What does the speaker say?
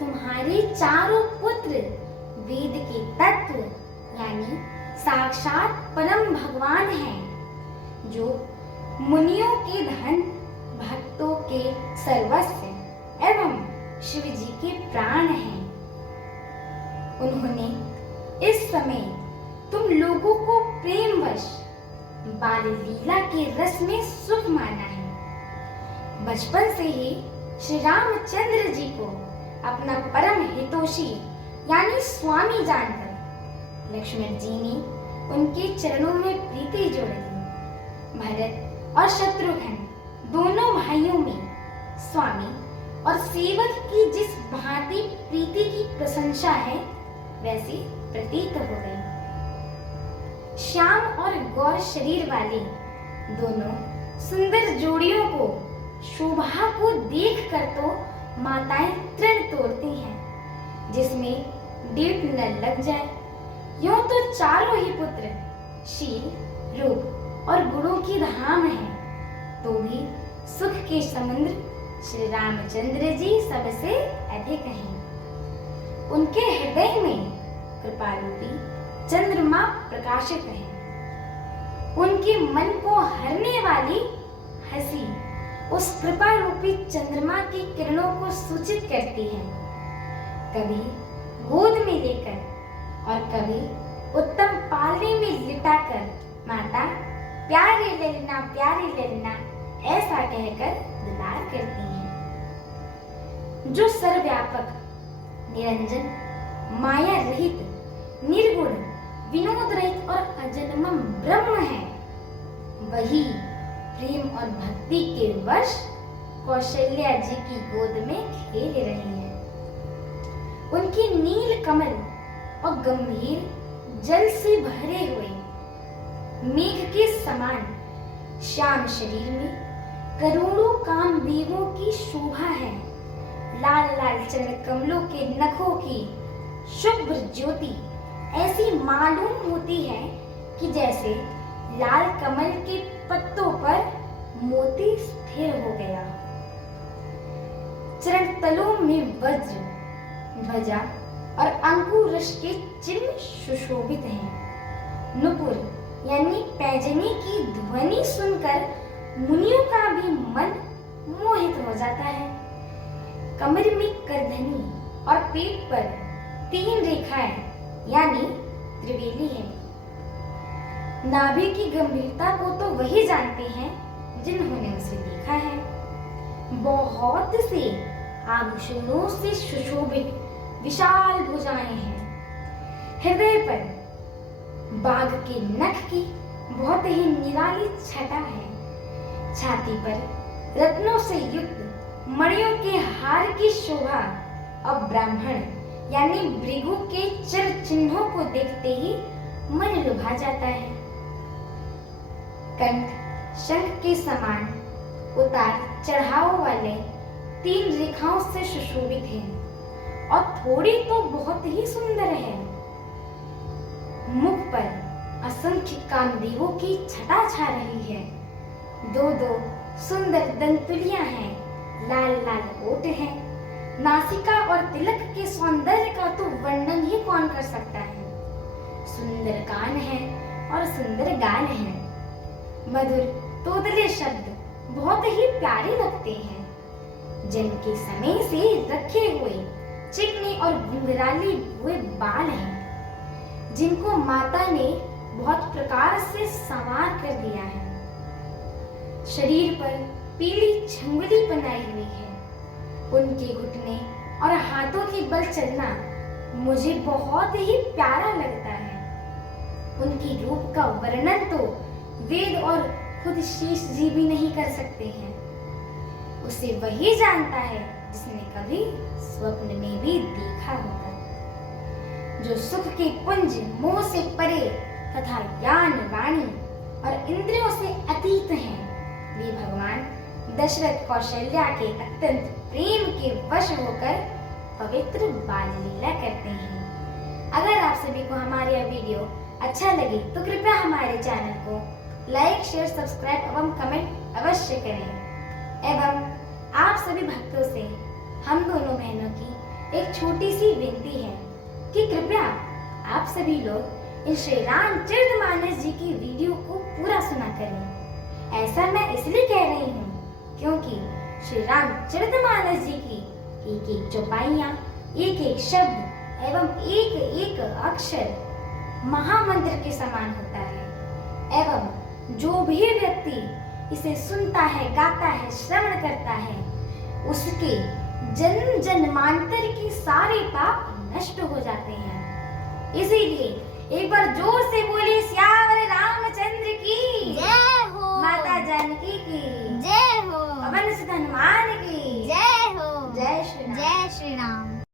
तुम्हारे चारों पुत्र वेद के तत्व यानी साक्षात परम भगवान हैं, जो मुनियों के धन, भक्तों के सर्वस्व एवं शिव जी के प्राण हैं। उन्होंने इस समय तुम लोगों को प्रेमवश बाल लीला के रस में सुख माना है। बचपन से ही श्री रामचंद्र जी को अपना परम हितोषी यानी स्वामी जानकर लक्ष्मण जी ने उनके चरणों में प्रीति जोड़ दी। भरत और शत्रुघ्न दोनों भाइयों में स्वामी और सेवक की जिस भांति प्रीति की प्रशंसा है वैसी प्रतीत हो गई। श्याम और गौर शरीर वाले दोनों सुंदर जोड़ियों को शोभा को देख कर तो माताएं तृण तोड़ती हैं, जिसमें दीप न लग जाए। यूं तो चारों ही पुत्र शील, रूप और गुणों की धाम हैं, तो भी सुख के समुद्र श्री रामचंद्र जी सबसे अधिक हैं। उनके हृदय में कृपा रूपी चंद्रमा प्रकाशित है। उनके मन को हरने वाली हंसी उस कृपा रूपी चंद्रमा की किरणों को सूचित करती है। कभी गोद में लेकर और कभी उत्तम पालने में लिटाकर माता प्यारे ललना ऐसा कहकर दुलार करती हैं। जो सर्वव्यापक, निरंजन, माया रहित, निर्गुण, विनोद रहित और अजन्मम ब्रह्म है, वही प्रेम और भक्ति के वश कौशल्या जी की गोद में खेल रहे हैं। उनके नील कमल और गंभीर जल से भरे हुए मेघ के समान श्याम शरीर में करोड़ों कामदेवों की शोभा है। लाल लाल चरण कमलों के नखों की शुभ्र ज्योति ऐसी मालूम होती है कि जैसे लाल कमल के पत्तों पर मोती स्थिर हो गया। चरण तलों में वज्र, ध्वजा और अंकुरश के चिन्ह सुशोभित हैं। नुपुर यानी पैजनी की ध्वनि सुनकर मुनियों का भी मन मोहित हो जाता है। कमर में करधनी और पेट पर 3 रेखाएं यानी त्रिवेली है। नाभि की गंभीरता को तो वही जानते हैं जिन्होंने उसे देखा है। बहुत से आभूषणों से सुशोभित विशाल भुजाएं हैं। हृदय पर बाघ के नख की बहुत ही निराली छटा है। छाती पर रत्नों से युक्त मणियों के हार की शोभा अब ब्राह्मण यानी भृगु के चर चिन्हों को देखते ही मन लुभा जाता है। कंठ शंख के समान उतार चढ़ाव वाले 3 रेखाओं से सुशोभित है और थोड़ी तो बहुत ही सुंदर है। मुख पर असंख्य कामदेवों की छटा छा रही है। 2 सुंदर दंतुलियां हैं, लाल लाल ओठ हैं। नासिका और तिलक के सौंदर्य का तो वर्णन ही कौन कर सकता है। सुंदर कान हैं और सुंदर गाल हैं। मधुर तोतले शब्द बहुत ही प्यारे लगते हैं। जिनके समय से रखे हुए चिकने और घुंघराले हुए बाल हैं, जिनको माता ने बहुत प्रकार से संवार कर दिया है। शरीर पर पीली छंगुली बनाई हुई है। उनके घुटने और हाथों के बल चलना मुझे बहुत ही प्यारा लगता है। उनकी रूप का वर्णन तो वेद और खुद शेष जी भी नहीं कर सकते हैं। उसे वही जानता है जिसने कभी स्वप्न में भी देखा होगा। जो सुख के पुंज मोह से परे तथा ज्ञान वाणी और इंद्रियों से अतीत हैं, वे भगवान दशरथ कौशल्या के अत्यंत प्रेम के वश होकर पवित्र बाल लीला करते हैं। अगर आप सभी को हमारा यह वीडियो अच्छा लगे तो कृपया हमारे चैनल को लाइक, शेयर, सब्सक्राइब एवं कमेंट अवश्य करें। एवं आप सभी भक्तों से हम दोनों बहनों की एक छोटी सी विनती है कि कृपया आप सभी लोग इस श्री रामचरितमानस जी की वीडियो को पूरा सुना करें। ऐसा मैं इसलिए कह रही हूँ क्योंकि श्री रामचरितमानस जी की एक एक चौपाइयाँ, एक एक शब्द एवं एक एक अक्षर महामंत्र के समान होता है। एवं जो भी व्यक्ति इसे सुनता है, गाता है, श्रवण करता है, उसके जन्म जन्मांतर के सारे पाप नष्ट हो जाते हैं। इसीलिए एक बार जोर से बोले श्यावर रामचंद्र की जय हो, माता जानकी की जय हो, पवन सुत हनुमान की जय हो, जय श्री राम। जय श्री राम।